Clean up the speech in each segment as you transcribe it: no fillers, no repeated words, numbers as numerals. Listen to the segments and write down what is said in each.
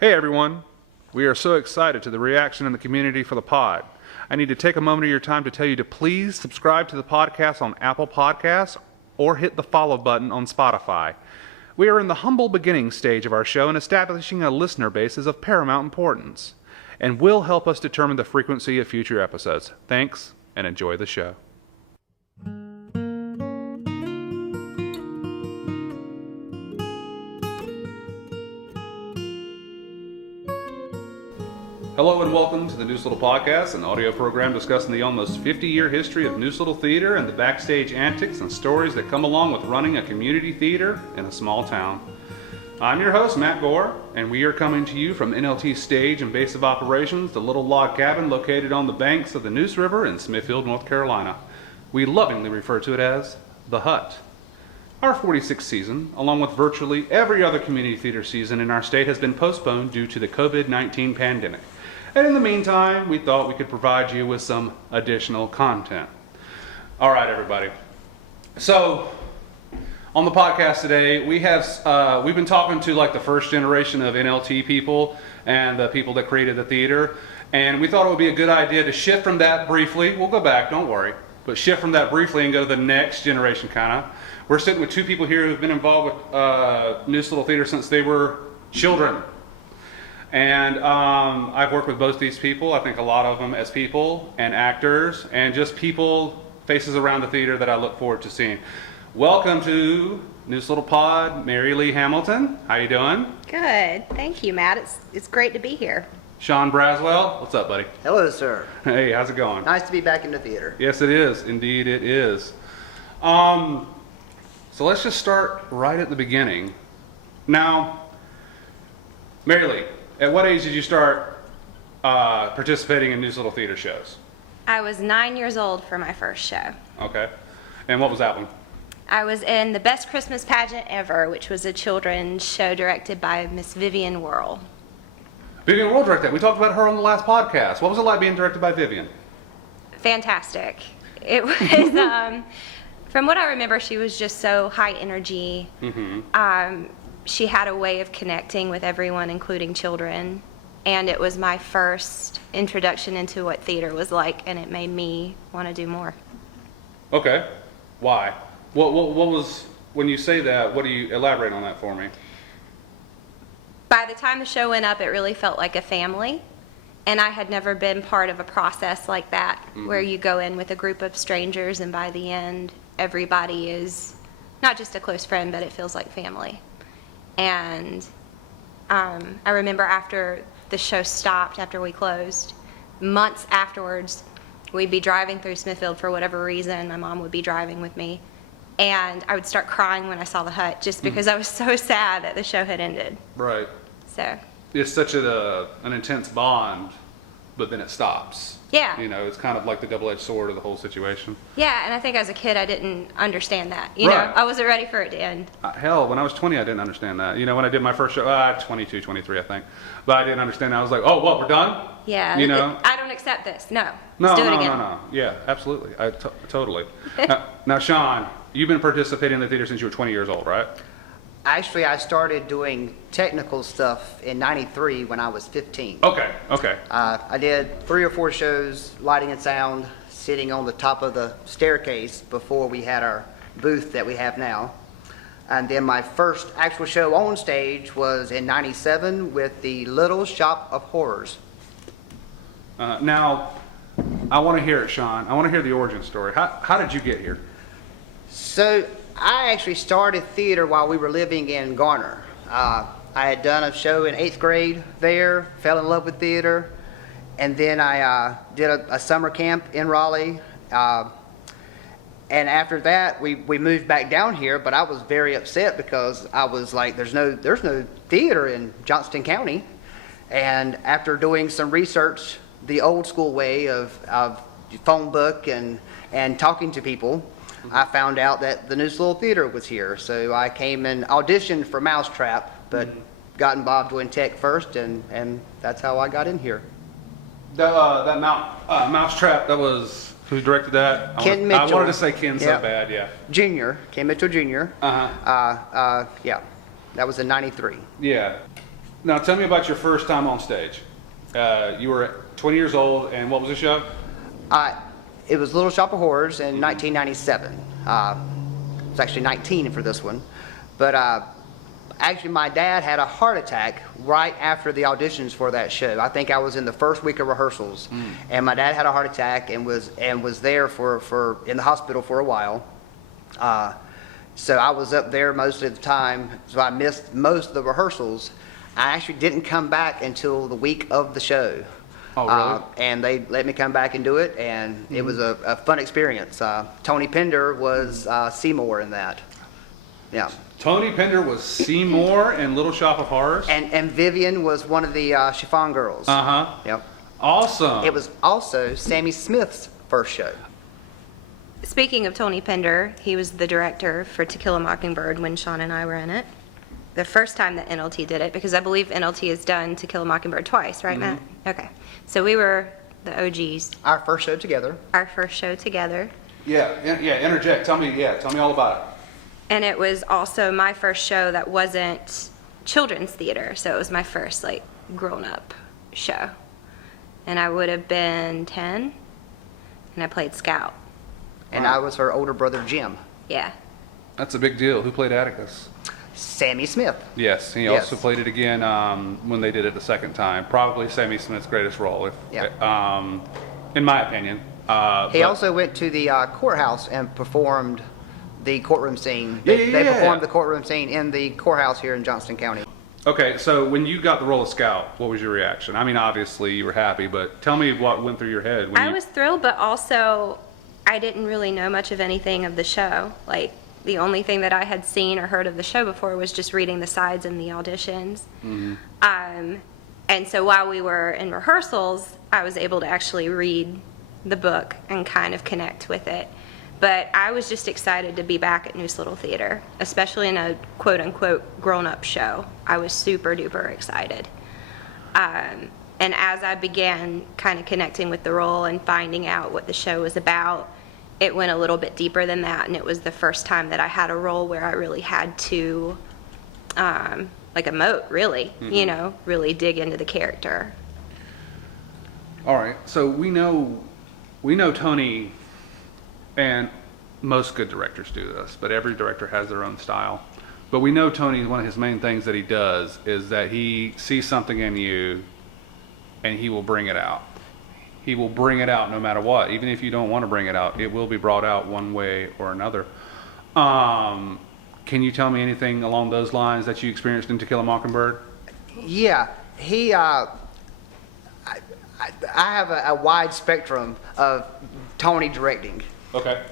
Hey everyone, we are so excited to the reaction in the community for the pod. I need to take a moment of your time to tell you to please subscribe to the podcast on Apple Podcasts or hit the follow button on Spotify. We are in the humble beginning stage of our show and establishing a listener base is of paramount importance and will help us determine the frequency of future episodes. Thanks and enjoy the show. Hello and welcome to the Neuse Little Podcast, an audio program discussing the almost 50-year history of Neuse Little Theater and the backstage antics and stories that come along with running a community theater in a small town. I'm your host, Matt Gore, and we are coming to you from NLT's stage and base of operations, the little log cabin located on the banks of the Neuse River in Smithfield, North Carolina. We lovingly refer to it as the Hut. Our 46th season, along with virtually every other community theater season in our state, has been postponed due to the COVID-19 pandemic. And in the meantime, we thought we could provide you with some additional content. All right, everybody. So, on the podcast today, we've been talking to like the first generation of NLT people and the people that created the theater. And we thought it would be a good idea to shift from that briefly. We'll go back, don't worry. But shift from that briefly and go to the next generation, kind of. We're sitting with two people here who've been involved with Neuse Little Theater since they were children. And I've worked with both these people, I think a lot of them as people and actors and just people, faces around the theater that I look forward to seeing. Welcome to Neuse Little Pod, Mary-Leigh Hamilton. How you doing? Good. Thank you, Matt. It's great to be here. Shaun Braswell. What's up, buddy? Hello, sir. Hey, how's it going? Nice to be back in the theater. Yes, it is. Indeed, it is. So let's just start right at the beginning. Now, Mary-Leigh, at what age did you start participating in Neuse Little Theater shows? I was 9 years old for my first show. Okay. And what was that one? I was in The Best Christmas Pageant Ever, which was a children's show directed by Miss Vivian Worrell. Vivian Worrell directed that. We talked about her on the last podcast. What was it like being directed by Vivian? Fantastic. It was, from what I remember, she was just so high energy. Mm-hmm. She had a way of connecting with everyone, including children. And it was my first introduction into what theater was like, and it made me want to do more. Okay. Why? What was, when you say that, what do you elaborate on that for me? By the time the show went up, it really felt like a family. And I had never been part of a process like that, mm-hmm. where you go in with a group of strangers, and by the end, everybody is not just a close friend, but it feels like family. And I remember after the show stopped, after we closed, months afterwards, we'd be driving through Smithfield for whatever reason. My mom would be driving with me. And I would start crying when I saw the Hut, just because I was so sad that the show had ended. Right. So. It's such an intense bond, but then it stops. Yeah. You know, it's kind of like the double-edged sword of the whole situation. Yeah, and I think as a kid I didn't understand that. You know, I wasn't ready for it to end. Hell, when I was 20 I didn't understand that. You know, when I did my first show, 22, 23 I think. But I didn't understand that. I was like, oh, what, we're done? Yeah. You know? I don't accept this. No. No, Let's do it again. No. Yeah, absolutely. Totally. Now, Shaun, you've been participating in the theater since you were 20 years old, right? Actually, I started doing technical stuff in '93 when I was 15. Okay. I did 3 or 4 shows, lighting and sound, sitting on the top of the staircase before we had our booth that we have now. And then my first actual show on stage was in '97 with the Little Shop of Horrors. Now, I want to hear it, Shaun. I want to hear the origin story. How did you get here? So, I actually started theater while we were living in Garner. I had done a show in 8th grade there, fell in love with theater, and then I did a summer camp in Raleigh. And after that, we moved back down here, but I was very upset because I was like, there's no theater in Johnston County. And after doing some research, the old school way of phone book and talking to people, I found out that the Neuse Little Theater was here. So I came and auditioned for Mousetrap, but got involved doing tech first, and that's how I got in here. That Mousetrap, that was, who directed that? Ken Mitchell. I wanted to say Ken so bad, yeah. Ken Mitchell Jr. Yeah, that was in '93. Yeah. Now tell me about your first time on stage. You were 20 years old, and what was the show? It was Little Shop of Horrors in 1997. It's actually 19 for this one. But actually, my dad had a heart attack right after the auditions for that show. I think I was in the first week of rehearsals, and my dad had a heart attack and was there for in the hospital for a while. So I was up there most of the time, so I missed most of the rehearsals. I actually didn't come back until the week of the show. Oh, really? And they let me come back and do it, and it was a fun experience. Tony Pender was Seymour in that. Yeah. Tony Pender was Seymour in Little Shop of Horrors? And Vivian was one of the Chiffon Girls. Uh-huh. Yep. Awesome. It was also Sammy Smith's first show. Speaking of Tony Pender, he was the director for To Kill a Mockingbird when Shaun and I were in it. The first time that NLT did it, because I believe NLT has done To Kill a Mockingbird twice, right, Matt? Okay. So we were the OGs. Our first show together. Our first show together. Yeah, interject. Tell me all about it. And it was also my first show that wasn't children's theater, so it was my first, like, grown-up show. And I would have been 10, and I played Scout. And I was her older brother, Jim. Yeah. That's a big deal. Who played Atticus? Sammy Smith. Yes, he also played it again when they did it the second time. Probably Sammy Smith's greatest role, in my opinion. He also went to the courthouse and performed the courtroom scene. They performed the courtroom scene in the courthouse here in Johnston County. Okay, so when you got the role of Scout, what was your reaction? I mean, obviously you were happy, but tell me what went through your head. I was thrilled, but also I didn't really know much of anything of the show. Like, the only thing that I had seen or heard of the show before was just reading the sides and the auditions. And so while we were in rehearsals, I was able to actually read the book and kind of connect with it. But I was just excited to be back at Neuse Little Theater, especially in a quote-unquote grown-up show. I was super duper excited. And as I began kind of connecting with the role and finding out what the show was about, it went a little bit deeper than that, and it was the first time that I had a role where I really had to, like, emote, really, really dig into the character. All right, so we know Tony, and most good directors do this, but every director has their own style. But we know Tony, one of his main things that he does is that he sees something in you and he will bring it out. He will bring it out no matter what. Even if you don't want to bring it out, it will be brought out one way or another. Can you tell me anything along those lines that you experienced in To Kill a Mockingbird? Yeah, I have a wide spectrum of Tony directing. Okay.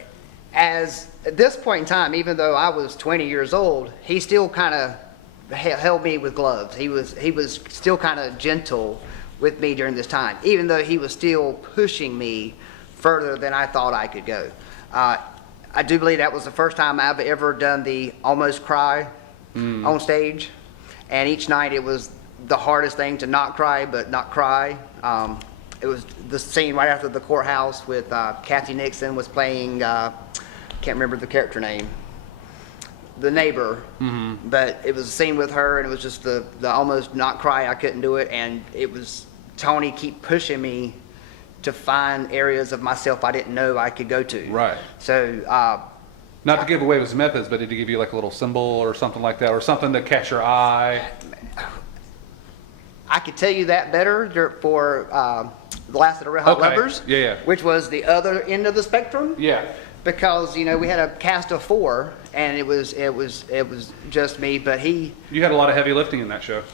At this point in time, even though I was 20 years old, he still kind of held me with gloves. He was still kind of gentle with me during this time, even though he was still pushing me further than I thought I could go. I do believe that was the first time I've ever done the almost cry on stage, and each night it was the hardest thing to not cry, but not cry. It was the scene right after the courthouse with Kathy Nixon was playing, can't remember the character name, the neighbor, but it was a scene with her, and it was just the almost not cry. I couldn't do it, and it was Tony keep pushing me to find areas of myself I didn't know I could go to. Right. So, not to give away his methods, but did he give you like a little symbol or something like that, or something to catch your eye? I could tell you that better for The Last of the Red Hot Lovers, which was the other end of the spectrum. Yeah. Because we had a cast of 4, and it was just me. But you had a lot of heavy lifting in that show.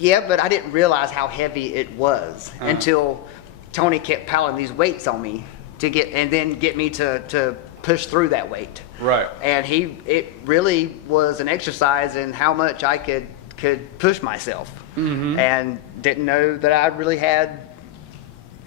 Yeah, but I didn't realize how heavy it was until Tony kept piling these weights on me and then get me to push through that weight. Right. And it really was an exercise in how much I could push myself, and didn't know that I really had.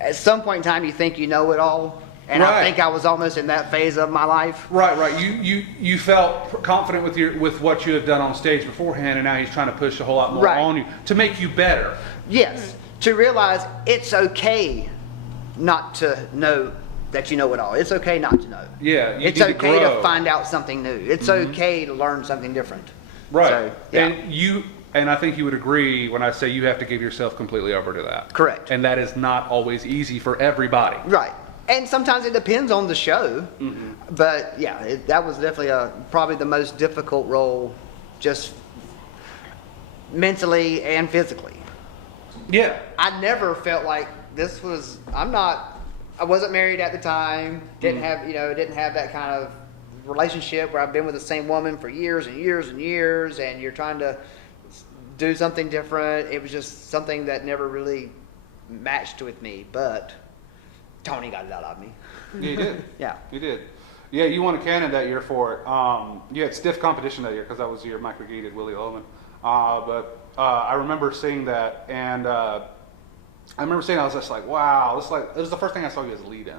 At some point in time, you think you know it all. And I think I was almost in that phase of my life. Right. You felt confident with what you had done on stage beforehand, and now he's trying to push a whole lot more on you to make you better. Yes, to realize it's okay not to know that you know it all. It's okay not to know. Yeah, it's okay to find out something new. It's okay to learn something different. Right. So, yeah. And And I think you would agree when I say you have to give yourself completely over to that. Correct. And that is not always easy for everybody. Right. And sometimes it depends on the show. But yeah, that was definitely probably the most difficult role, just mentally and physically. Yeah. I never felt like this was, I wasn't married at the time, didn't have that kind of relationship where I've been with the same woman for years and years and years, and you're trying to do something different. It was just something that never really matched with me, but Tony got it out of me. Yeah, you did. Yeah. You did. Yeah, you won a Canon that year for it. You had stiff competition that year because that was your Mike McGee did Willie Loman. But I remember seeing that, and I was just like, wow, it was the first thing I saw you as a lead in,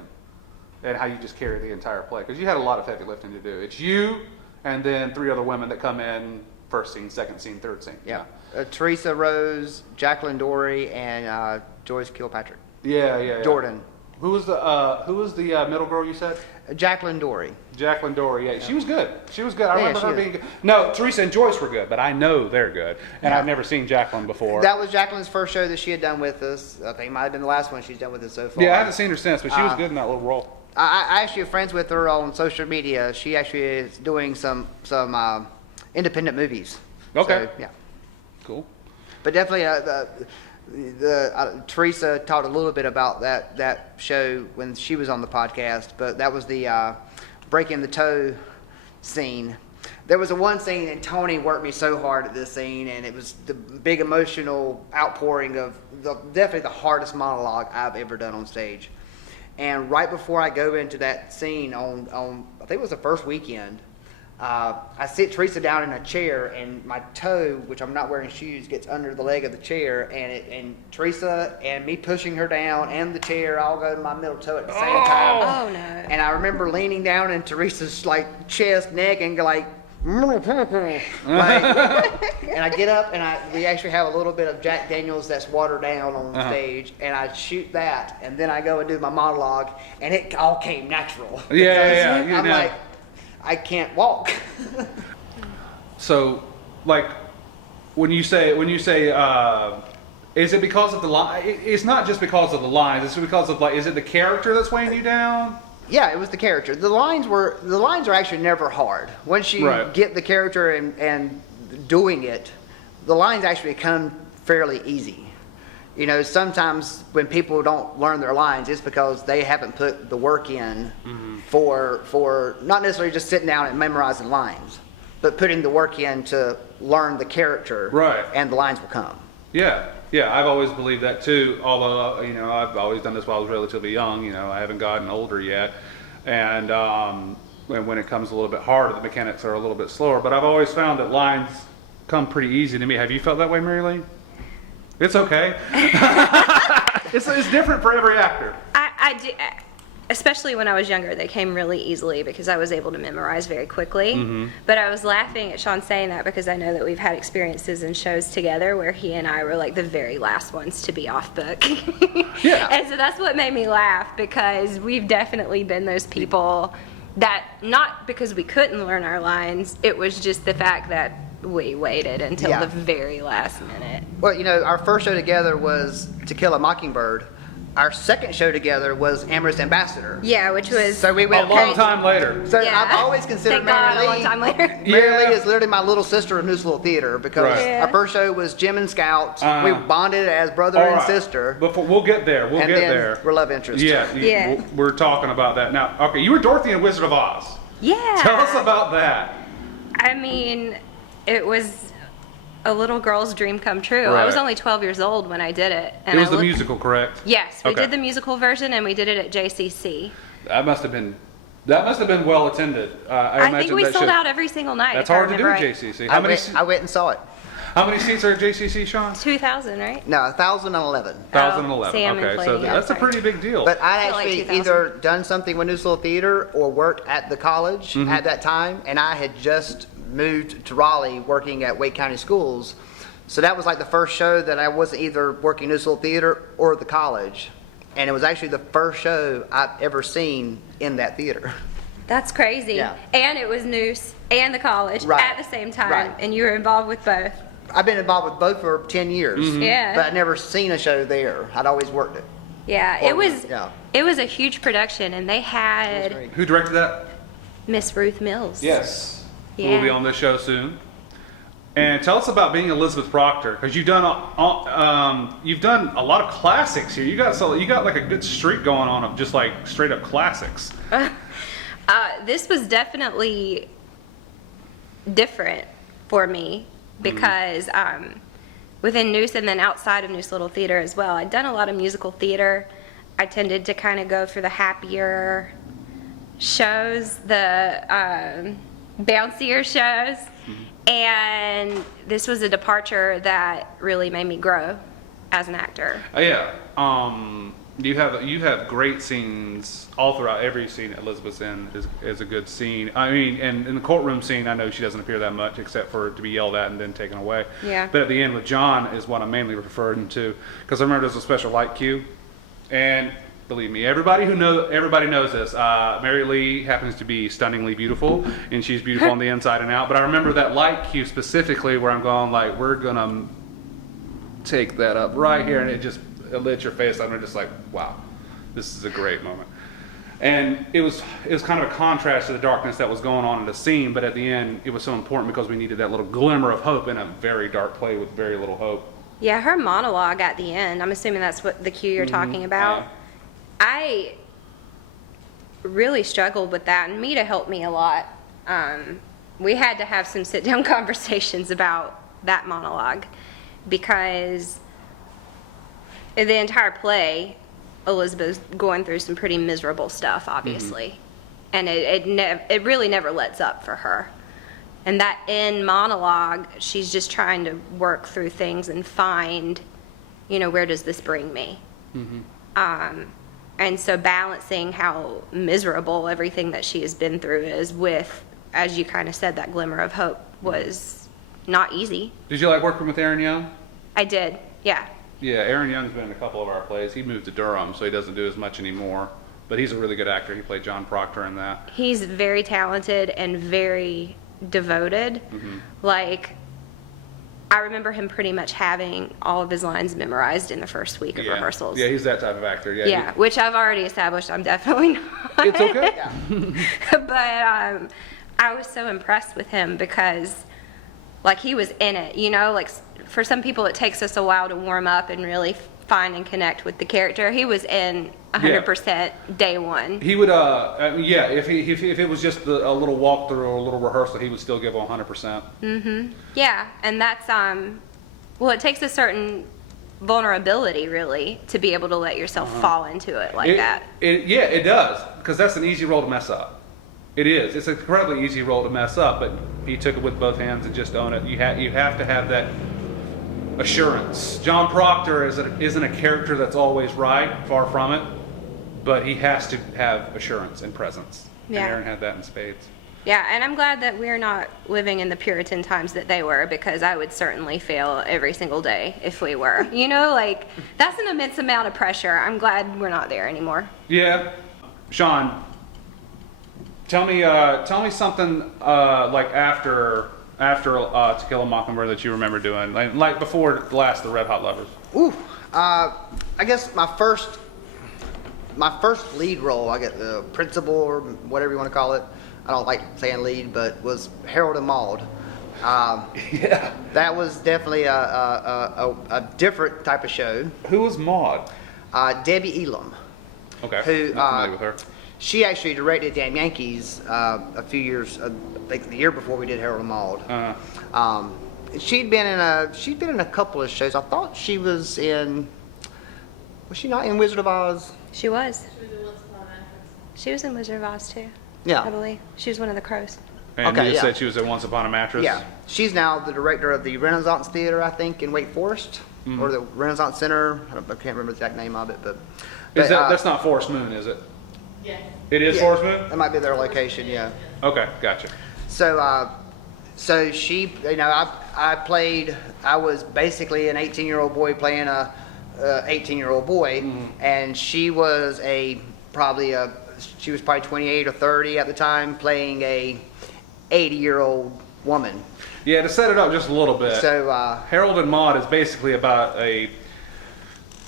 and how you just carried the entire play, because you had a lot of heavy lifting to do. It's you and then 3 other women that come in, first scene, second scene, third scene. Yeah. Teresa Rose, Jacqueline Dory, and Joyce Kilpatrick. Yeah. Jordan. Who was the middle girl you said? Jacqueline Dory. Jacqueline Dory, yeah. She was good. I Yeah, remember her being good. No, Teresa and Joyce were good, but I know they're good. And I've never seen Jacqueline before. That was Jacqueline's first show that she had done with us. I think it might have been the last one she's done with us so far. Yeah, I haven't seen her since, but she was good in that little role. I actually am friends with her on social media. She actually is doing some independent movies. Okay. So, yeah. Cool. But definitely, Teresa talked a little bit about that show when she was on the podcast. But that was the breaking the toe scene. There was one scene, and Tony worked me so hard at this scene, and it was the big emotional outpouring of definitely the hardest monologue I've ever done on stage. And right before I go into that scene on I think it was the first weekend, I sit Teresa down in a chair, and my toe, which I'm not wearing shoes, gets under the leg of the chair, and Teresa and me pushing her down and the chair all go to my middle toe at the same time. Oh, no. And I remember leaning down in Teresa's like chest, neck, and like, and I get up, and we actually have a little bit of Jack Daniels that's watered down on stage, and I shoot that, and then I go and do my monologue, and it all came natural. Yeah. I'm like, I can't walk. So, like, when you say, is it because of the line? It's not just because of the lines. It's because of is it the character that's weighing you down? Yeah, it was the character. The lines are actually never hard. Once you get the character and doing it, the lines actually come fairly easy. You know, sometimes when people don't learn their lines, it's because they haven't put the work in for not necessarily just sitting down and memorizing lines, but putting the work in to learn the character. Right. And the lines will come. Yeah, I've always believed that too, although, I've always done this while I was relatively young, I haven't gotten older yet, and when it comes a little bit harder, the mechanics are a little bit slower, but I've always found that lines come pretty easy to me. Have you felt that way, Mary-Leigh? It's okay. It's different for every actor. I do, especially when I was younger, they came really easily because I was able to memorize very quickly. But I was laughing at Shaun saying that because I know that we've had experiences in shows together where he and I were like the very last ones to be off book. Yeah. And so that's what made me laugh, because we've definitely been those people that, not because we couldn't learn our lines, it was just the fact that we waited until the very last minute. Well, our first show together was To Kill a Mockingbird. Our second show together was Amherst Ambassador. Yeah, which was So we went A long time later. So Yeah. I've always considered Thank God, a Mary-Leigh. long time later. Mary-Leigh is literally my little sister of Neuse Little Theater, because Right. our first show was Jim and Scout. We bonded as brother All and right. sister. Before, we'll get there. And then we're love interest. Yeah. We're talking about that now. Okay, you were Dorothy in Wizard of Oz. Yeah. Tell us about that. I mean, it was a little girl's dream come true. I was Right. only 12 years old when I did it. It was the musical, correct? Yes, we Okay. did the musical version, and we did it at JCC. That must have been well attended. I I imagine think we that sold should- out every single night. That's if I hard to do remember at right. JCC. I went and saw it. How many seats are at JCC, Shaun? 2,000, right? No, 1,011. 1,011. Sam Okay, so inflating it. that's a Sorry. pretty big deal. But I I feel like actually 2,000. either done something with Neuse Little Theater or worked at the college at that time, and I had just moved to Raleigh working at Wake County Schools. So that was like the first show that I wasn't either working Neuse Little Theater or the college. And it was actually the first show I've ever seen in that theater. That's crazy. Yeah. And it was Neuse and the college Right. at the same time, Right. and you were involved with both. I've been involved with both for 10 years. Yeah. But I'd never seen a show there. I'd always worked it. Yeah, Yeah. it was a huge production, and they had Who directed that? Miss Ruth Mills. Yes. Who Yeah. will be on this show soon. And tell us about being Elizabeth Proctor, because you've done a lot of classics here. You got like a good streak going on of just like straight up classics. This was definitely different for me because within Neuse and then outside of Neuse Little Theater as well, I'd done a lot of musical theater. I tended to kind of go for the happier shows, the bouncier shows, and this was a departure that really made me grow as an actor. Yeah. You have great scenes all throughout. Every scene that Elizabeth's in is a good scene. I mean, and in the courtroom scene, I know she doesn't appear that much except for to be yelled at and then taken away. Yeah. But at the end with John is what I'm mainly referring to, because I remember there's a special light cue, and believe me, everybody knows this. Mary-Leigh happens to be stunningly beautiful, and she's beautiful on the inside and out. But I remember that light cue specifically where I'm going like, we're gonna take that up right here, and it lit your face. I'm just like, wow, this is a great moment. And it was kind of a contrast to the darkness that was going on in the scene, but at the end it was so important because we needed that little glimmer of hope in a very dark play with very little hope. Yeah, her monologue at the end, I'm assuming that's what the cue you're talking about. Yeah. I really struggled with that, and Mita helped me a lot. We had to have some sit-down conversations about that monologue because the entire play, Elizabeth's going through some pretty miserable stuff, obviously, and it really never lets up for her. And that end monologue, she's just trying to work through things and find, where does this bring me? And so balancing how miserable everything that she has been through is with, as you kind of said, that glimmer of hope was not easy. Did you like working with Aaron Young? I did, yeah. Yeah, Aaron Young's been in a couple of our plays. He moved to Durham, so he doesn't do as much anymore. But he's a really good actor. He played John Proctor in that. He's very talented and very devoted. Like, I remember him pretty much having all of his lines memorized in the first week of rehearsals. Yeah, he's that type of actor. Yeah, Yeah, which I've already established I'm definitely not. It's okay. But I was so impressed with him because, like, he was in it, like for some people it takes us a while to warm up and really find and connect with the character. He was in 100% day one. He would, if it was just a little walkthrough or a little rehearsal, he would still give 100%. Yeah, and that's, it takes a certain vulnerability, really, to be able to let yourself fall into it like that. It does, because that's an easy role to mess up. It is. It's an incredibly easy role to mess up, but he took it with both hands and just owned it. You have to have that assurance. John Proctor isn't a character that's always right, far from it, but he has to have assurance and presence. Yeah. And Aaron had that in spades. Yeah, and I'm glad that we're not living in the Puritan times that they were, because I would certainly fail every single day if we were. That's an immense amount of pressure. I'm glad we're not there anymore. Yeah. Shaun, tell me something like after To Kill a Mockingbird that you remember doing, like before the last The Red Hot Lovers. I guess my first lead role, I get the principal or whatever you want to call it. I don't like saying lead, but was Harold and Maude. Yeah. That was definitely a different type of show. Who was Maude? Debbie Elam. Okay. Who, Not familiar with her. She actually directed Damn Yankees a few years, I think the year before we did Harold and Maude. She'd been in a couple of shows. I thought she was she not in Wizard of Oz? She was. She was in Wizard of Oz, too. Yeah. I believe. She was one of the crows. And you said she was in Once Upon a Mattress? Yeah. She's now the director of the Renaissance Theater, I think, in Wake Forest, or the Renaissance Center. I can't remember the exact name of it, but that's not Forest Moon, is it? Yes. It is Forest Moon? That might be their location, yeah. Okay, gotcha. So she, I was basically an 18-year-old boy playing a 18-year-old boy, and she was probably 28 or 30 at the time, playing a 80-year-old woman. Yeah, to set it up just a little bit. So Harold and Maude is basically about a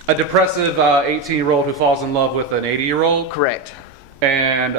depressive 18-year-old who falls in love with an 80-year-old. correct. And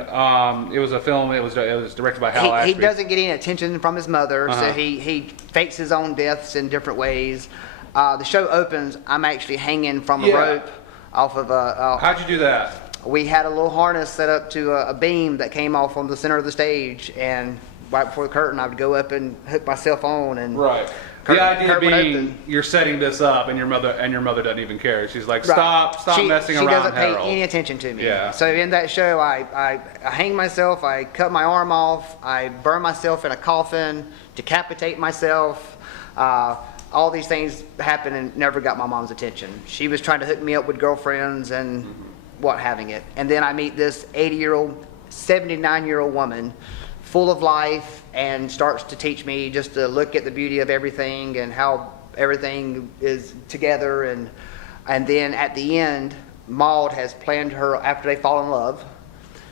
it was a film. It was directed by Hal He Ashby. doesn't get any attention from his mother, Uh-huh. so he fakes his own deaths in different ways. The show opens, I'm actually hanging from a Yeah. rope off of a. How'd you do that? We had a little harness set up to a beam that came off on the center of the stage, and right before the curtain, I would go up and hook myself on and. Right. Curtain- The idea curtain would being open. you're setting this up, and your mother doesn't even care. She's like, stop messing she around, doesn't pay Harold. any attention to me. Yeah. So in that show, I hang myself, I cut my arm off, I burn myself in a coffin, decapitate myself. All these things happened and never got my mom's attention. She was trying to hook me up with girlfriends and what having it. And then I meet this 80-year-old, 79-year-old woman full of life and starts to teach me just to look at the beauty of everything and how everything is together. And then at the end, Maude has planned her, after they fall in love,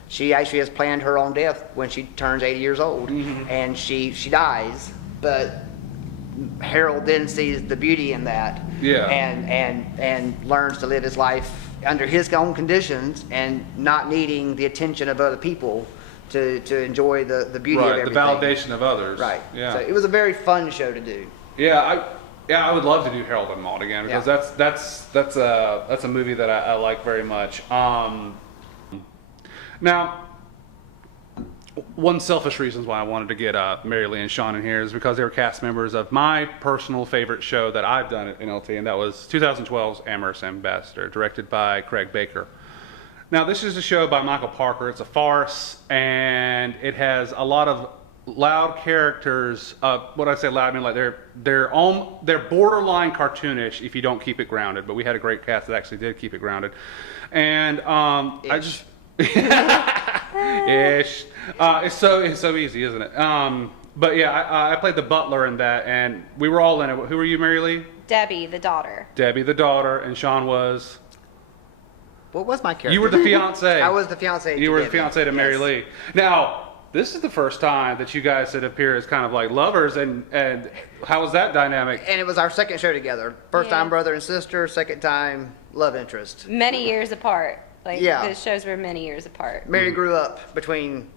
she actually has planned her own death when she turns 80 years old. And she dies, but Harold then sees the beauty in that. Yeah. And learns to live his life under his own conditions and not needing the attention of other people to enjoy the beauty of Right, everything. the validation of others. Right. Yeah. So it was a very fun show to do. Yeah, I would love to do Harold and Maude again because Yeah. that's a movie that I like very much. Now, one selfish reason why I wanted to get Mary-Leigh and Shaun in here is because they were cast members of my personal favorite show that I've done at NLT, and that was 2012's Amorous Ambassador, directed by Craig Baker. Now, this is a show by Michael Parker. It's a farce, and it has a lot of loud characters. When I say loud, I mean like they're borderline cartoonish if you don't keep it grounded. But we had a great cast that actually did keep it grounded, and I just ish. It's so easy, isn't it? But yeah, I played the butler in that, and we were all in it. Who were you, Mary-Leigh? Debbie, the daughter. Debbie, the daughter, and Shaun was. What was my character? You were the fiance. I was the fiance. You were the Debbie. fiance to Yes. Mary-Leigh. Now, this is the first time that you guys had appeared as kind of like lovers, and how was that dynamic? And it was our second show together. First Yeah. time brother and sister, second time love interest. Many years apart. Like, Yeah. the shows were many years apart. Mary grew up between,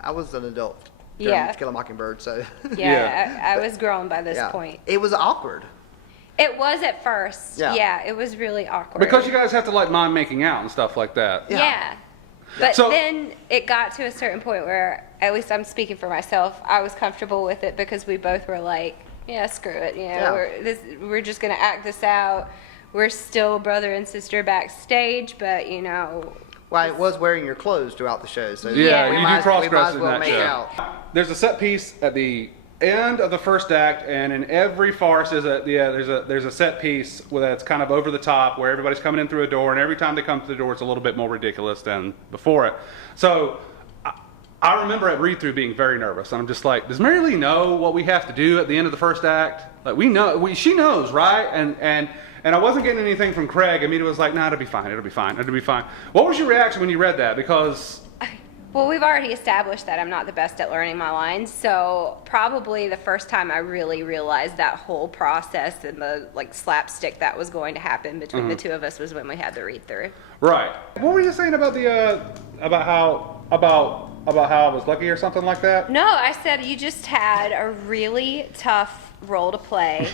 I was an adult during Yeah. To Kill a Mockingbird, so. Yeah, I was grown by this Yeah. point. It was awkward. It was at first. Yeah. Yeah, it was really awkward. Because you guys have to like mime making out and stuff like that. Yeah. But So- then it got to a certain point where, at least I'm speaking for myself, I was comfortable with it because we both were like, yeah, screw it. You know, Yeah. we're just going to act this out. We're still brother and sister backstage, but, you know. Well, I was wearing your clothes throughout the show, so. Yeah, we you might- do cross we might dress as in well that make show. out. There's a set piece at the end of the first act, and in every farce there's a set piece that's kind of over the top where everybody's coming in through a door, and every time they come through the door it's a little bit more ridiculous than before it. So I remember at read through being very nervous, and I'm just like, does Mary-Leigh know what we have to do at the end of the first act? Like she knows, right? And I wasn't getting anything from Craig. I mean, it was like, nah, it'll be fine. What was your reaction when you read that? Because Well, we've already established that I'm not the best at learning my lines, so probably the first time I really realized that whole process and the like slapstick that was going to happen between the two of us was when we had the read through. right. What were you saying about the about how I was lucky or something like that? No, I said you just had a really tough role to play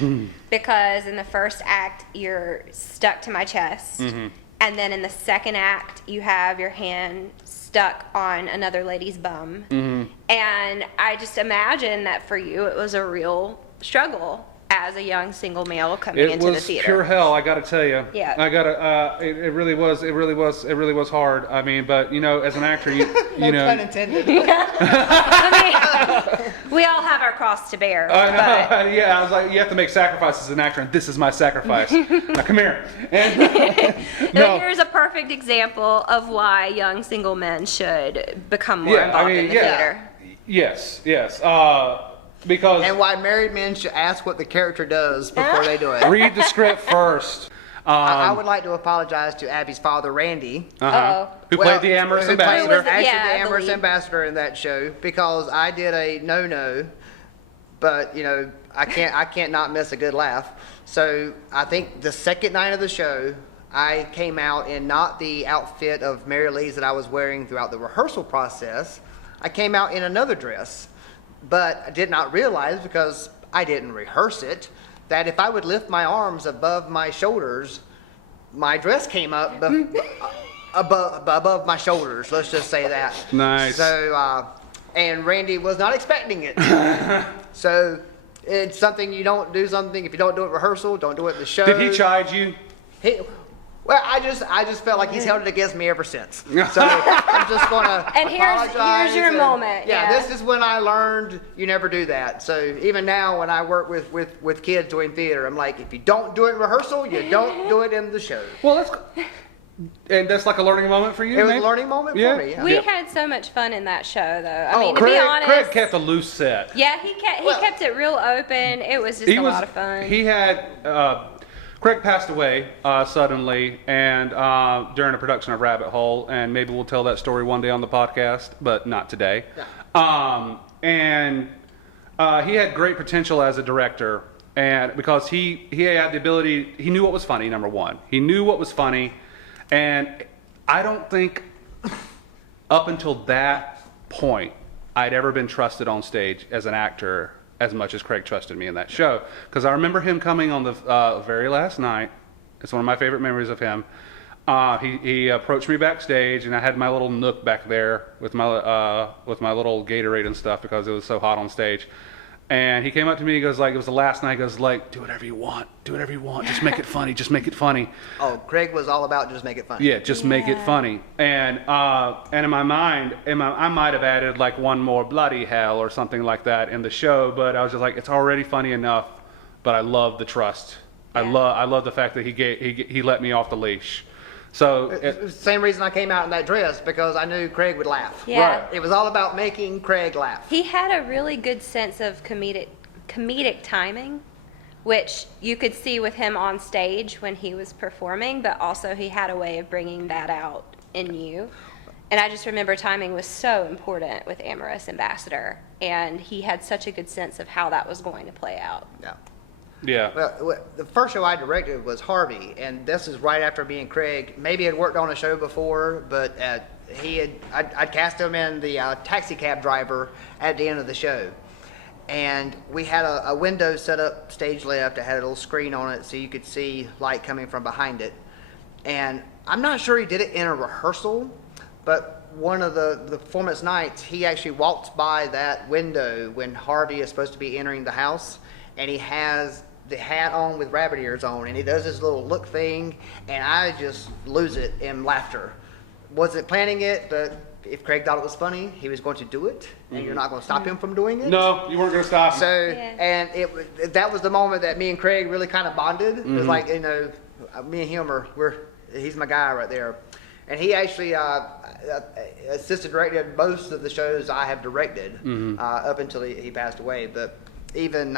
because in the first act you're stuck to my chest, and then in the second act you have your hand stuck on another lady's bum, and I just imagine that for you it was a real struggle as a young single male coming It into the was theater. pure hell, I gotta tell you. Yeah. I gotta. It really was hard. I mean, but you know, as an actor, you No know. pun intended. I mean, we all have our cross to bear. I know. but- Yeah, I was like, you have to make sacrifices as an actor, and this is my sacrifice. Now come here. And, No, here's a perfect example of why young single men should become more involved in the theater. Yes. Because And why married men should ask what the character does before they do it. read the script first. I would like to apologize to Abby's father, Randy. Uh-oh. Who played the Amorous who Ambassador? played actually Yeah, the I Amorous believe. Ambassador in that show, because I did a no-no but you know, I can't not miss a good laugh. So I think the second night of the show, I came out in not the outfit of Mary-Leigh's that I was wearing throughout the rehearsal process. I came out in another dress, but I did not realize, because I didn't rehearse it, that if I would lift my arms above my shoulders, my dress came up above my shoulders. Let's just say that. Nice. So, and Randy was not expecting it. So it's something you don't do something. If you don't do it at rehearsal, don't do it in the show. Did he chide you? Well, I just felt like he's held it against me ever since. So I'm just gonna And here's your moment. Yeah, this is when I learned you never do that. So even now, when I work with kids doing theater, I'm like, if you don't do it in rehearsal, you don't do it in the show. Well, that's like a learning moment for you. It was maybe? a learning moment Yeah. for me. Yeah. We had so much fun in that show, though. I mean, to Craig, be honest, Craig kept a loose set. yeah, he kept it real open. It was just a lot of fun. He had Craig passed away suddenly, and during a production of Rabbit Hole, and maybe we'll tell that story one day on the podcast, but not today. Yeah. And he had great potential as a director, and because he had the ability, he knew what was funny. Number one, he knew what was funny, and I don't think up until that point I'd ever been trusted on stage as an actor as much as Craig trusted me in that show. Because I remember him coming on the very last night. It's one of my favorite memories of him. He approached me backstage, and I had my little nook back there with my little Gatorade and stuff because it was so hot on stage. And he came up to me, he goes like, it was the last night, he goes like, do whatever you want, just make it funny, just make it funny. Oh, Craig was all about just make it funny. Yeah, just make it funny. And in my mind, I might have added like one more bloody hell or something like that in the show, but I was just like, it's already funny enough. But I love the trust. Yeah. I love the fact that he let me off the leash. So It was the same reason I came out in that dress, because I knew Craig would laugh. Yeah. Right. It was all about making Craig laugh. He had a really good sense of comedic timing, which you could see with him on stage when he was performing, but also he had a way of bringing that out in you. And I just remember timing was so important with Amorous Ambassador, and he had such a good sense of how that was going to play out. Yeah. yeah. Well, the first show I directed was Harvey, and this is right after me and Craig maybe had worked on a show before, but I'd cast him in the taxi cab driver at the end of the show. And we had a window set up stage left that had a little screen on it so you could see light coming from behind it. And I'm not sure he did it in a rehearsal, but one of the performance nights, he actually walks by that window when Harvey is supposed to be entering the house, and he has the hat on with rabbit ears on, and he does this little look thing, and I just lose it in laughter. Wasn't planning it, but if Craig thought it was funny, he was going to do it, and you're not going to stop him from doing it. No, you weren't going to stop him. So, Yeah. and that was the moment that me and Craig really kind of bonded. It was like, you know, me and him he's my guy right there. And he actually assistant directed most of the shows I have directed up until he passed away. But even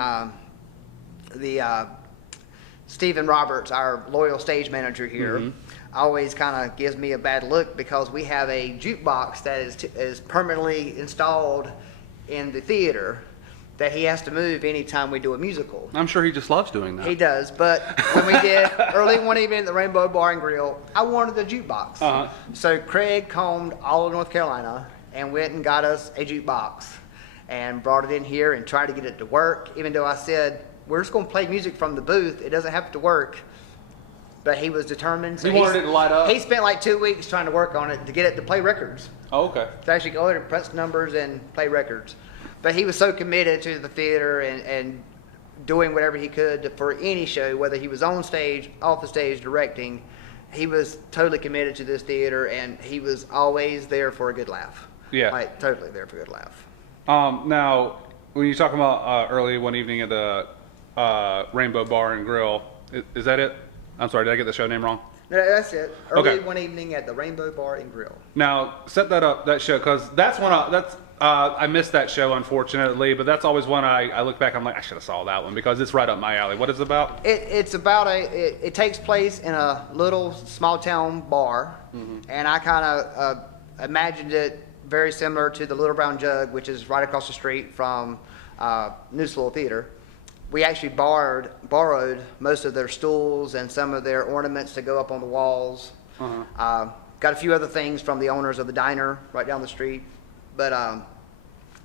Stephen Roberts, our loyal stage manager here, always kind of gives me a bad look because we have a jukebox that is permanently installed in the theater that he has to move anytime we do a musical. I'm sure he just loves doing that. He does, but when we did early one evening at the Rainbow Bar and Grill, I wanted the jukebox. So Craig combed all of North Carolina and went and got us a jukebox and brought it in here and tried to get it to work, even though I said, we're just going to play music from the booth. It doesn't have to work. But he was determined. So he wanted it to light up? He spent like 2 weeks trying to work on it to get it to play records. Oh, okay. To actually go in and press numbers and play records. But he was so committed to the theater and doing whatever he could for any show, whether he was on stage, off the stage, directing. He was totally committed to this theater, and he was always there for a good laugh. Yeah. Like, totally there for a good laugh. Now, when you're talking about early one evening at the Rainbow Bar and Grill, is that it? I'm sorry, did I get the show name wrong? No, that's it. Early Okay. one evening at the Rainbow Bar and Grill. Now, set that up, that show, because that's one I missed that show, unfortunately, but that's always one I look back, I'm like, I should have saw that one because it's right up my alley. What is it about? It's about it takes place in a little small town bar, and I kind of imagined it very similar to the Little Brown Jug, which is right across the street from Neuse Little Theater. We actually borrowed most of their stools and some of their ornaments to go up on the walls. Got a few other things from the owners of the diner right down the street. But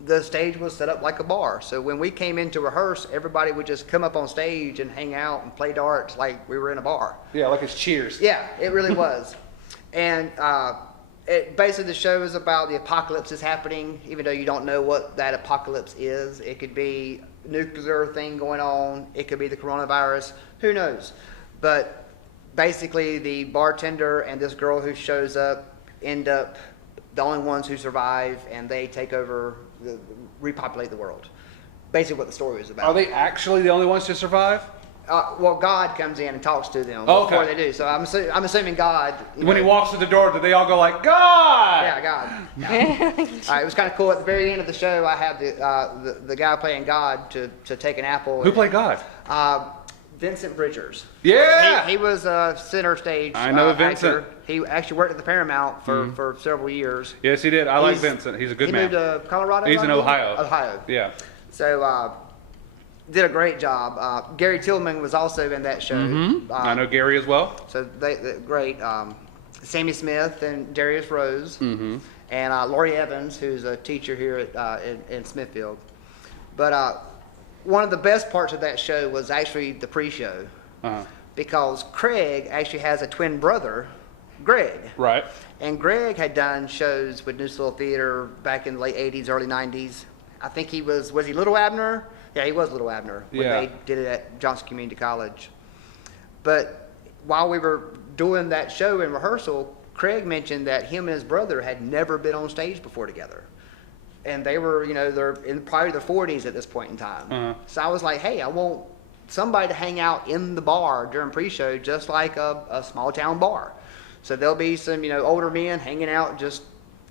the stage was set up like a bar. So when we came in to rehearse, everybody would just come up on stage and hang out and play darts like we were in a bar. Yeah, like it's Cheers. Yeah, it really was. And basically the show is about the apocalypse is happening, even though you don't know what that apocalypse is. It could be a nuclear thing going on. It could be the coronavirus. Who knows? But basically the bartender and this girl who shows up end up the only ones who survive, and they take over, repopulate the world. Basically what the story is about. Are they actually the only ones to survive? Well, God comes in and talks to them Okay. before they do. So I'm assuming God. When he walks through the door, do they all go like, God? Yeah, God. No. It was kind of cool. At the very end of the show, I had the guy playing God to take an apple. Who played God? Vincent Bridgers. Yeah! He was a center stage I know Vincent. actor. He actually worked at the Paramount for several years. Yes, he did. I like Vincent. He's a good man. He moved to Colorado? He's in Ohio. Ohio. Yeah. So, did a great job. Gary Tillman was also in that show. I know Gary as well. So they great. Sammy Smith and Darius Rose, and Laurie Evans, who's a teacher here in Smithfield. But one of the best parts of that show was actually the pre-show, because Craig actually has a twin brother, Greg. Right. And Greg had done shows with Neuse Little Theater back in the late 80s, early 90s. I think he was he Little Abner? Yeah, he was Little Abner when they did it at Johnson Community College. But while we were doing that show in rehearsal, Craig mentioned that him and his brother had never been on stage before together. And they were, they're in probably their 40s at this point in time. So I was like, hey, I want somebody to hang out in the bar during pre-show, just like a small town bar. So there'll be some, older men hanging out, just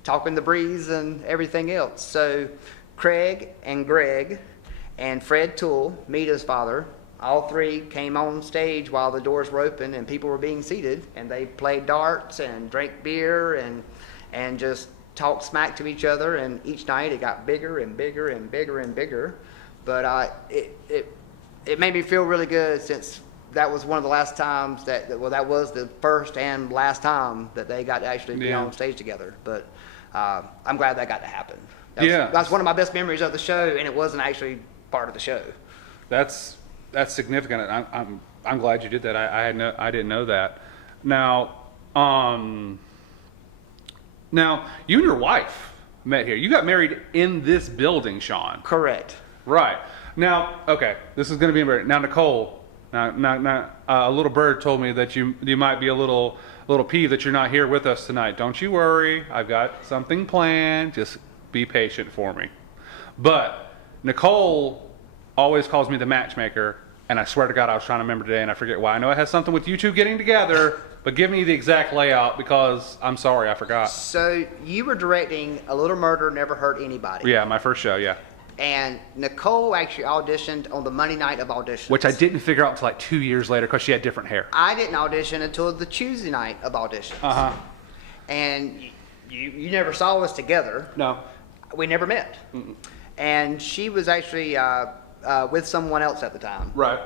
talking the breeze and everything else. So Craig and Greg and Fred Toole, Mita's father, all three came on stage while the doors were open and people were being seated, and they played darts and drank beer and just talked smack to each other. And each night it got bigger and bigger and bigger and bigger. But it made me feel really good, since that was one of the last times that was the first and last time that they got to actually be on stage together. But I'm glad that got to happen. That's one of my best memories of the show, and it wasn't actually part of the show. That's significant. I'm glad you did that. I didn't know that. Now, you and your wife met here. You got married in this building, Shaun. Correct. Right. Now, okay, this is going to be important. Now, Nicole, a little bird told me that you might be a little peeved that you're not here with us tonight. Don't you worry. I've got something planned. Just be patient for me. But Nicole always calls me the matchmaker, and I swear to God I was trying to remember today, and I forget why. I know it has something with you two getting together, but give me the exact layout, because I'm sorry, I forgot. So you were directing A Little Murder Never Hurt Anybody. Yeah, my first show, yeah. And Nicole actually auditioned on the Monday night of auditions. Which I didn't figure out until like 2 years later, because she had different hair. I didn't audition until the Tuesday night of auditions. And you never saw us together. No. We never met. And she was actually with someone else at the time. Right.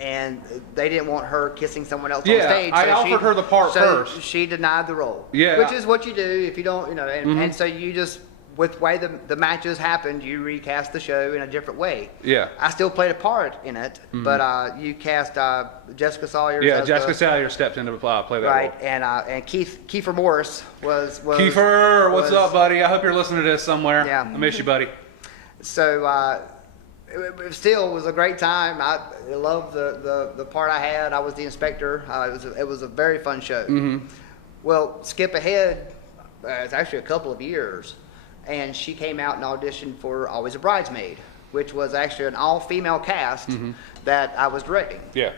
And they didn't want her kissing someone else Yeah, on stage. I offered her the part first. She denied the role. Yeah. Which is what you do if you don't, and so you just, with the way the matches happened, you recast the show in a different way. Yeah. I still played a part in it, but you cast Jessica Sawyer. Yeah, Jessica Sawyer stepped in to play that right, role. And Kiefer Morris was Kiefer, what's up, buddy? I hope you're listening to this somewhere. Yeah. I miss you, buddy. So it still was a great time. I loved the part I had. I was the inspector. It was a very fun show. Well, skip ahead, it's actually a couple of years, and she came out and auditioned for Always a Bridesmaid, which was actually an all-female cast that I was directing. Yeah.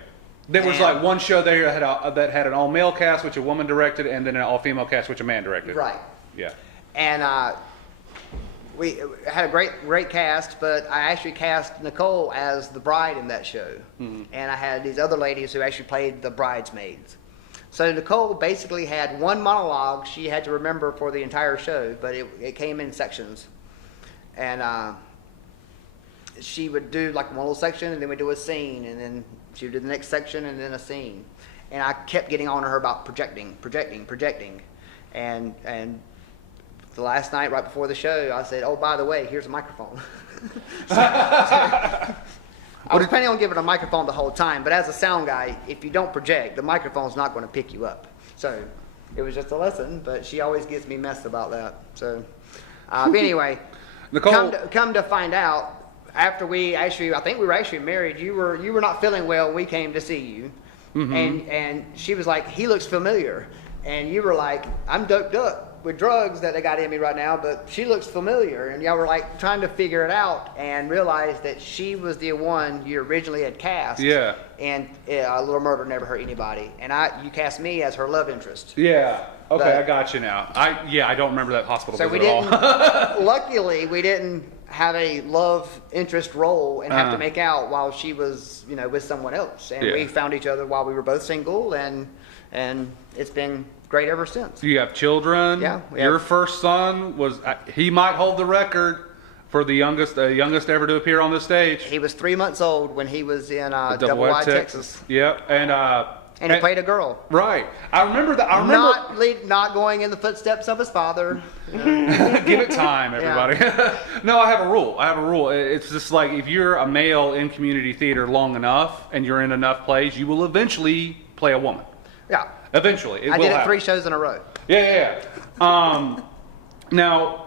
There was like one show there that had an all-male cast, which a woman directed, and then an all-female cast, which a man directed. Right. Yeah. And we had a great cast, but I actually cast Nicole as the bride in that show. And I had these other ladies who actually played the bridesmaids. So Nicole basically had one monologue she had to remember for the entire show, but it came in sections. and she would do like one little section, and then we'd do a scene, and then she would do the next section, and then a scene. And I kept getting on to her about projecting. And the last night, right before the show, I said, "Oh, by the way, here's a microphone." I was planning on giving her a microphone the whole time, but as a sound guy, if you don't project, the microphone's not going to pick you up. So it was just a lesson, but she always gives me mess about that. So but anyway, Nicole, come to find out, after I think we were actually married, you were not feeling well when we came to see you. And she was like, "He looks familiar," and you were like, "I'm doped up with drugs that they got in me right now, but she looks familiar," and y'all were like trying to figure it out and realized that she was the one you originally had cast. Yeah. And A Little Murder Never Hurt Anybody, and you cast me as her love interest. yeah. Okay, But- I got you now. I don't remember that hospital So visit we at all. didn't. Luckily, we didn't have a love interest role and have to make out while she was, with someone else. And Yeah. we found each other while we were both single, and it's been great ever since. Do you have children? Yeah, we Your have- first son he might hold the record for the youngest ever to appear on this stage. He was 3 months old when he was in Double Wide, Texas. Yep, And he played a girl. Right. I remember that. I remember Not going in the footsteps of his father. Give it time, everybody. No, I have a rule. It's just like if you're a male in community theater long enough and you're in enough plays, you will eventually play a woman. Yeah. Eventually. I did it 3 shows in a row. Yeah. Now,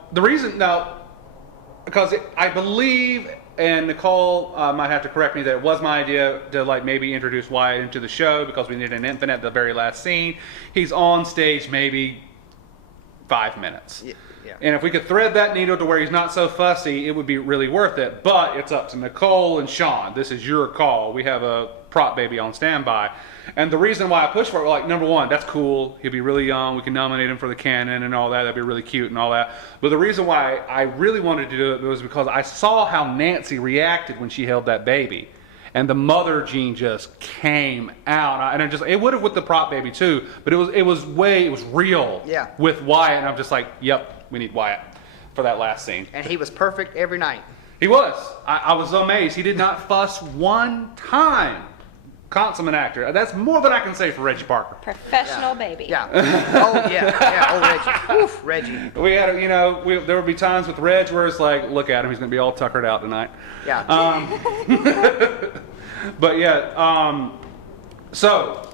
because I believe, and Nicole might have to correct me, that it was my idea to maybe introduce Wyatt into the show because we needed an infant at the very last scene. He's on stage maybe 5 minutes. Yeah. And if we could thread that needle to where he's not so fussy, it would be really worth it. But it's up to Nicole and Shaun. This is your call. We have a prop baby on standby. And the reason why I pushed for it, number one, that's cool. He'll be really young. We can nominate him for the canon and all that. That'd be really cute and all that. But the reason why I really wanted to do it was because I saw how Nancy reacted when she held that baby. And the mother gene just came out. And it would have with the prop baby too, but it was real with Wyatt. And I'm just like, yep, we need Wyatt for that last scene. And he was perfect every night. He was. I was amazed. He did not fuss one time. Consummate actor. That's more than I can say for Reggie Parker. Professional baby. Yeah. Oh, yeah. Oh, Reggie. Oof, Reggie. We had, there would be times with Reg where it's like, look at him, he's going to be all tuckered out tonight. Yeah. But yeah, so,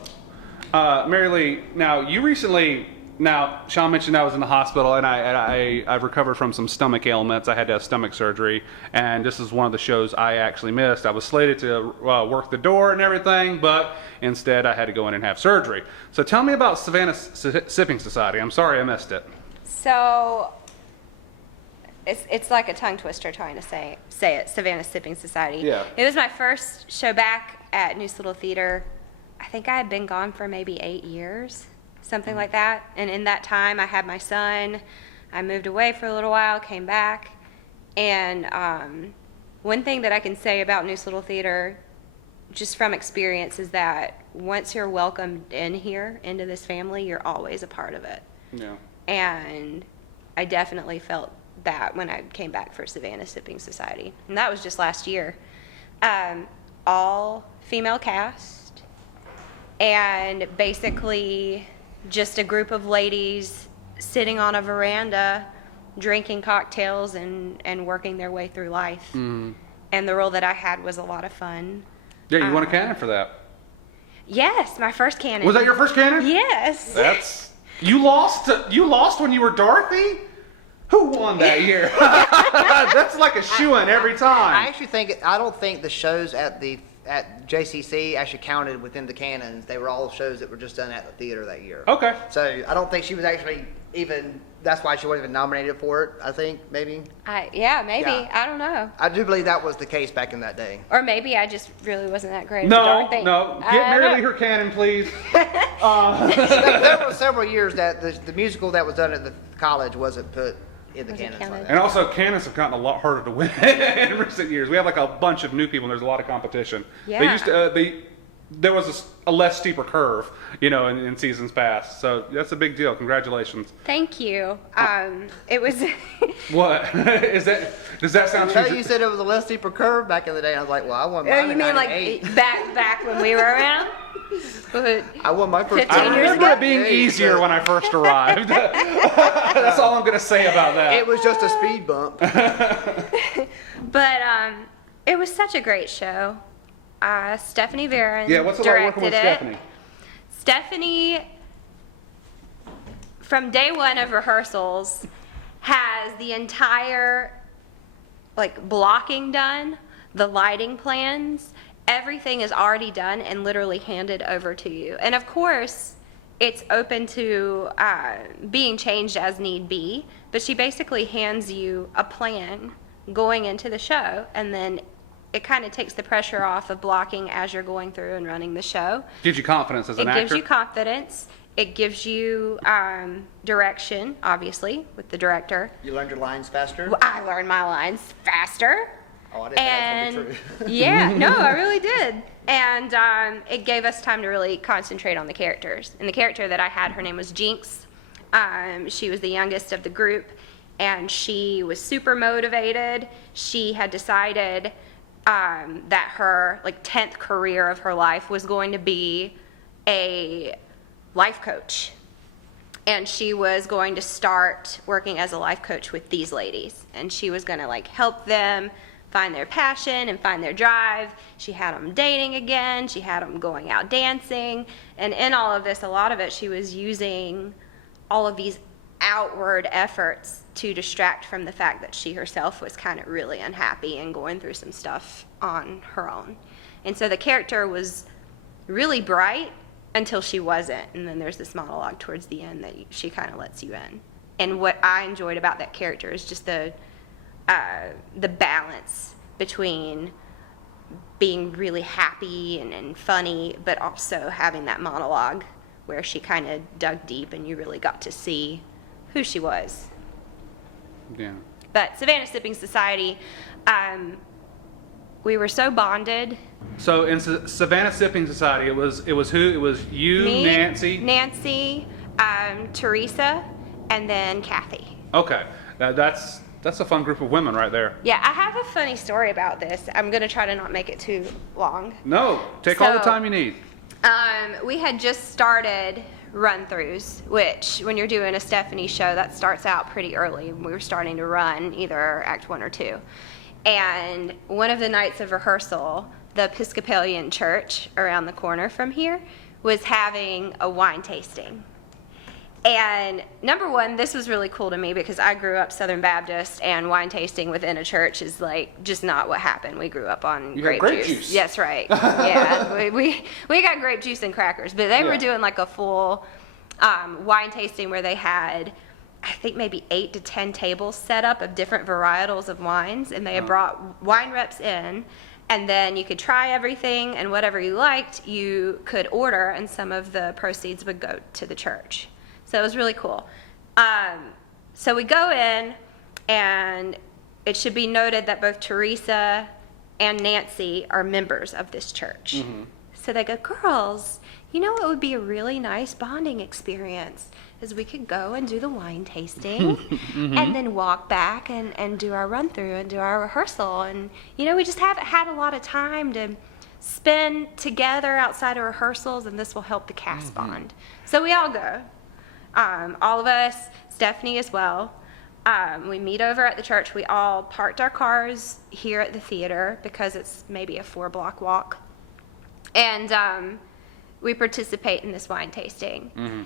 Mary-Leigh, now you recently, Shaun mentioned I was in the hospital and I've recovered from some stomach ailments. I had to have stomach surgery, and this is one of the shows I actually missed. I was slated to work the door and everything, but instead I had to go in and have surgery. So tell me about Savannah Sipping Society. I'm sorry I missed it. So it's like a tongue twister trying to say it. Savannah Sipping Society. Yeah. It was my first show back at Neuse Little Theater. I think I had been gone for maybe 8 years. Something like that. And in that time, I had my son. I moved away for a little while, came back. And one thing that I can say about Neuse Little Theater, just from experience, is that once you're welcomed in here, into this family, you're always a part of it. Yeah. And I definitely felt that when I came back for Savannah Sipping Society. And that was just last year. All female cast. And basically just a group of ladies sitting on a veranda drinking cocktails and working their way through life. And the role that I had was a lot of fun. Yeah, you won a canon for that. Yes, my first canon. Was that your first canon? Yes. You lost when you were Dorothy? Who won that year? That's like a shoo-in every time. I don't think the shows at JCC actually counted within the canons. They were all shows that were just done at the theater that year. Okay. So I don't think she was actually that's why she wasn't even nominated for it, I think, maybe. Maybe. Yeah. I don't know. I do believe that was the case back in that day. Or maybe I just really wasn't that great. No. Get Mary-Leigh her canon, please. There were several years that the musical that was done at the college wasn't put in the canons. counted. Like that. And also, canons have gotten a lot harder to win in recent years. We have like a bunch of new people, and there's a lot of competition. Yeah. They used to, there was a less steeper curve, in seasons past. So that's a big deal. Congratulations. Thank you. It was. What is that? Does that sound? I know you said it was a less steeper curve back in the day. I was like, well, I won mine You in mean 98. like back when we were around? I won my first 15 I years remember ago? it being easier when I first arrived. That's all I'm going to say about that. It was just a speed bump. But it was such a great show. Stephanie Varon Yeah, what's it like working with Stephanie? Stephanie, from day one of rehearsals, has the entire blocking done, the lighting plans, everything is already done and literally handed over to you. And of course, it's open to being changed as need be, but she basically hands you a plan going into the show, and then it kind of takes the pressure off of blocking as you're going through and running the show. Gives you confidence as an actor. It gives you confidence. It gives you direction, obviously, with the director. You learned your lines faster? Well, I learned my lines faster. Oh, I didn't think that would be true. Yeah, no, I really did. And it gave us time to really concentrate on the characters. And the character that I had, her name was Jinx. She was the youngest of the group, and she was super motivated. She had decided that her 10th career of her life was going to be a life coach. And she was going to start working as a life coach with these ladies. And she was going to help them find their passion and find their drive. She had them dating again. She had them going out dancing. And in all of this, a lot of it, she was using all of these outward efforts to distract from the fact that she herself was kind of really unhappy and going through some stuff on her own. And so the character was really bright until she wasn't. And then there's this monologue towards the end that she kind of lets you in. And what I enjoyed about that character is just the balance between being really happy and funny, but also having that monologue where she kind of dug deep and you really got to see who she was. Yeah. But Savannah Sipping Society, we were so bonded. So in Savannah Sipping Society, it was who? It was you, Me, Nancy, Teresa, and then Kathy. Okay, that's a fun group of women right there. Yeah, I have a funny story about this. I'm going to try to not make it too long. No, take all the time you need. We had just started run-throughs, which when you're doing a Stephanie show, that starts out pretty early. We were starting to run either Act 1 or 2. And one of the nights of rehearsal, the Episcopalian church around the corner from here was having a wine tasting. And number one, this was really cool to me because I grew up Southern Baptist, and wine tasting within a church is just not what happened. We grew up on grape juice. Yes, right. Yeah, we got grape juice and crackers, but they were doing a full wine tasting where they had, I think, maybe 8 to 10 tables set up of different varietals of wines, and they had brought wine reps in. And then you could try everything, and whatever you liked, you could order, and some of the proceeds would go to the church. So it was really cool. So we go in, and it should be noted that both Teresa and Nancy are members of this church. Mm-hmm. So they go, girls, you know what would be a really nice bonding experience is we could go and do the wine tasting mm-hmm. and then walk back and do our run through and do our rehearsal. And, we just haven't had a lot of time to spend together outside of rehearsals, and this will help the cast mm-hmm. bond. So we all go. All of us, Stephanie as well. We meet over at the church. We all parked our cars here at the theater because it's maybe a 4-block walk. And we participate in this wine tasting. Mm-hmm.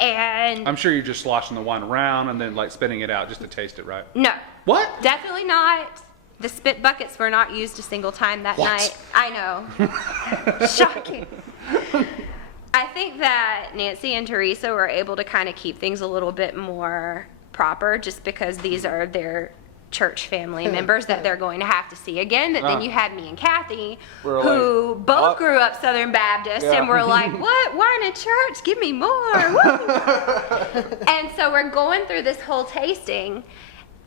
And I'm sure you're just sloshing the wine around and then spitting it out just to taste it, right? No. What? Definitely not. The spit buckets were not used a single time that night. I know. Shocking. I think that Nancy and Teresa were able to kind of keep things a little bit more proper just because these are their church family members that they're going to have to see again. But then you had me and Kathy, who both grew up Southern Baptist, and were like, what? Wine in church? Give me more. And so we're going through this whole tasting.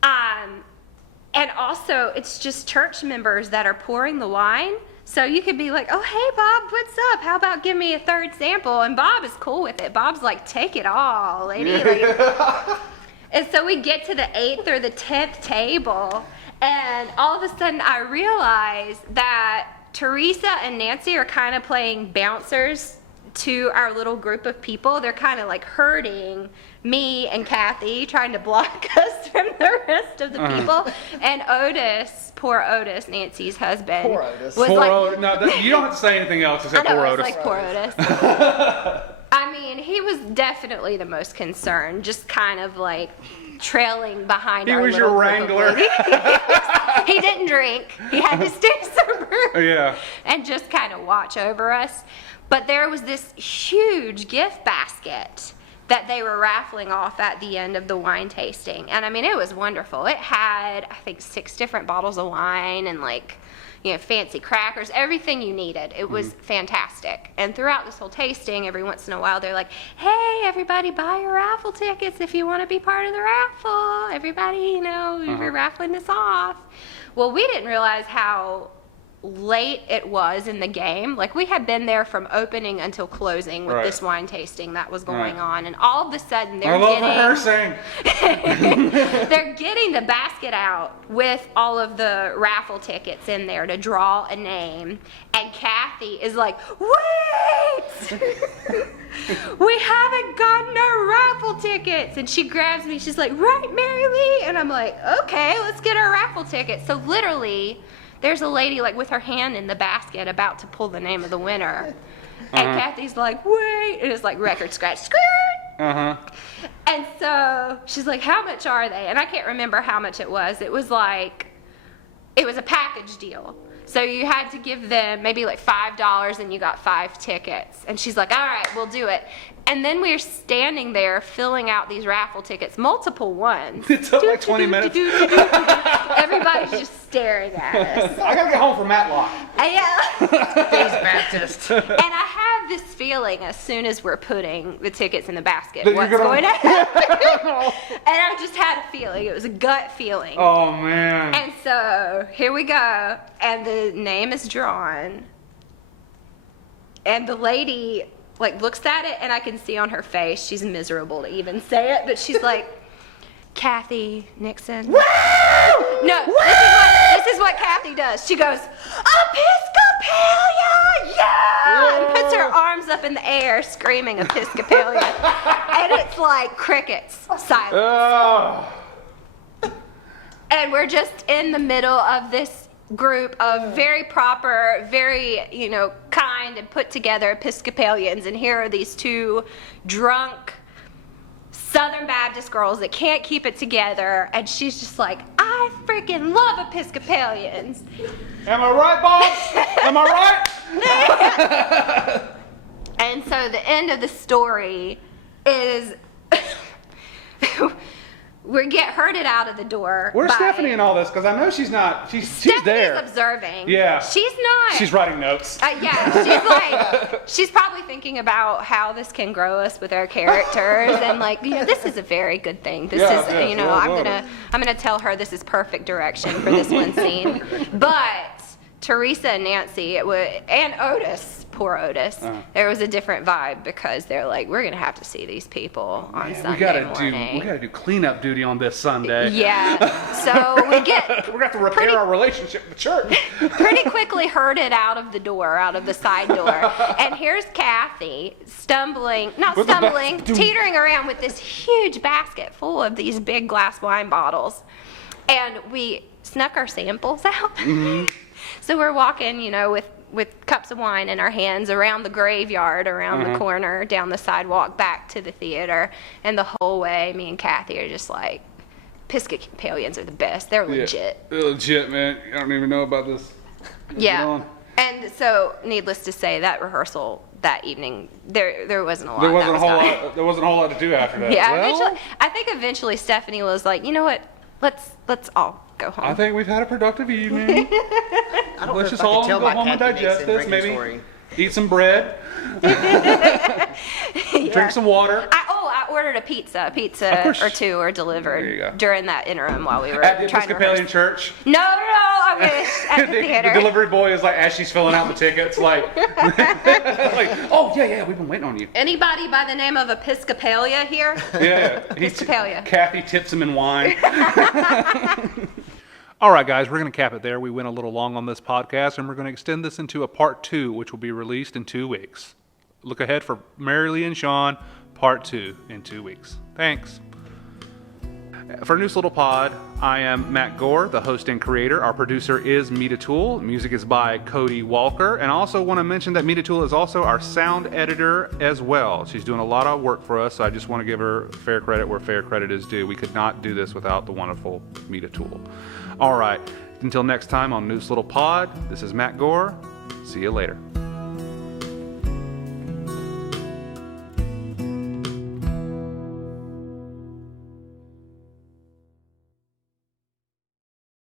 And also, it's just church members that are pouring the wine. So you could be like, oh, hey, Bob, what's up? How about give me a third sample? And Bob is cool with it. Bob's like, take it all, lady. Like, and so we get to the 8th or the 10th table, and all of a sudden I realize that Teresa and Nancy are kind of playing bouncers to our little group of people. They're kind of like hurting me and Kathy, trying to block us from the rest of the people. And Otis, poor Otis, Nancy's husband, Poor Otis. was Poor like, Otis. No, you don't have to say anything else I except know, poor it's Otis. like poor Otis. I mean, he was definitely the most concerned, just kind of like trailing behind He our was little your group of wrangler. ladies. He didn't drink. He had to stay sober. Yeah. And just kind of watch over us. But there was this huge gift basket that they were raffling off at the end of the wine tasting. And I mean, it was wonderful. It had, I think, 6 different bottles of wine and like, you know, fancy crackers, everything you needed. It was fantastic. And throughout this whole tasting, every once in a while, they're like, hey, everybody, buy your raffle tickets if you want to be part of the raffle. Everybody, you know, we're raffling this off. Well, we didn't realize how late it was in the game. Like, we had been there from opening until closing with Right. this wine tasting that was going Right. on. And all of a sudden, I love rehearsing. they're getting the basket out with all of the raffle tickets in there to draw a name. And Kathy is like, wait! We haven't gotten our raffle tickets. And she grabs me. She's like, right, Mary-Leigh? And I'm like, okay, let's get our raffle tickets. So literally, there's a lady like with her hand in the basket about to pull the name of the winner. And Kathy's like, wait. And it's like record scratch, skirt. And so she's like, how much are they? And I can't remember how much it was. It was a package deal. So you had to give them maybe like $5 and you got 5 tickets. And she's like, all right, we'll do it. And then we're standing there filling out these raffle tickets, multiple ones. It took like 20 minutes. Everybody's just staring at us. I gotta get home from Matlock. These Baptists. And I have this feeling as soon as we're putting the tickets in the basket, That you're what's gonna- going to happen. And I just had a feeling. It was a gut feeling. Oh, man. And so here we go. And the name is drawn. And the lady like looks at it, and I can see on her face she's miserable to even say it, but she's like, Kathy Nixon. Woo! No, this is what Kathy does. She goes, Episcopalian, yeah! And puts her arms up in the air screaming Episcopalian. And it's like crickets, silence. Oh. And we're just in the middle of this group of very proper, very, you know, kind and put together Episcopalians. And here are these 2 drunk Southern Baptist girls that can't keep it together. And she's just like, I freaking love Episcopalians. Am I right, Bob? Am I right? And so the end of the story is we get herded out of the door. Where's by- Stephanie in all this? Because I know she's not. She's Stephanie's there. observing. Yeah. She's not. She's writing notes. Yeah, she's probably thinking about how this can grow us with our characters, and like, you know, this is a very good thing. This Yeah, is, yeah, you know, well, I'm gonna tell her this is perfect direction for this one scene. But Teresa and Nancy, and Otis, poor Otis, there was a different vibe because they're like, we're gonna have to see these people on Man, Sunday morning. we gotta do cleanup duty on this Sunday. Yeah, so we get We're gonna have to repair our relationship with the church. pretty quickly herded out of the door, out of the side door. And here's Kathy teetering around with this huge basket full of these big glass wine bottles. And we snuck our samples out. So we're walking, you know, with cups of wine in our hands around the graveyard, around the corner, down the sidewalk, back to the theater. And the whole way, me and Kathy are just like, Episcopalians are the best. They're legit. They're legit, man. I don't even know about this. Yeah. And so, needless to say, that rehearsal that evening, there wasn't a lot. There wasn't that a whole was done. lot. There wasn't a whole lot to do after that. Yeah, Well, I think eventually Stephanie was like, you know what? Let's all go home. I think we've had a productive evening. I don't Let's know just if I all could tell go my home and Kathy digest Nixon this. drinking Maybe story. eat some bread, drink some water. I ordered a pizza course. or 2 were There you go. delivered during that interim while we were At the trying to Episcopalian rehearse. church. No, I wish at the theater. The delivery boy is like, as she's filling out the tickets, like, oh yeah, we've been waiting on you. Anybody by the name of Episcopalia here? Yeah, Episcopalia. Kathy tips him in wine. All right, guys, we're going to cap it there. We went a little long on this podcast, and we're going to extend this into a part 2, which will be released in 2 weeks. Look ahead for Mary-Leigh and Shaun, part 2 in 2 weeks. Thanks. For Neuse Little Pod, I am Matt Gore, the host and creator. Our producer is Toole. Music is by Cody Walker. And I also want to mention that Toole is also our sound editor as well. She's doing a lot of work for us, so I just want to give her fair credit where fair credit is due. We could not do this without the wonderful Toole. All right, until next time on Neuse Little Pod, this is Matt Gore. See you later.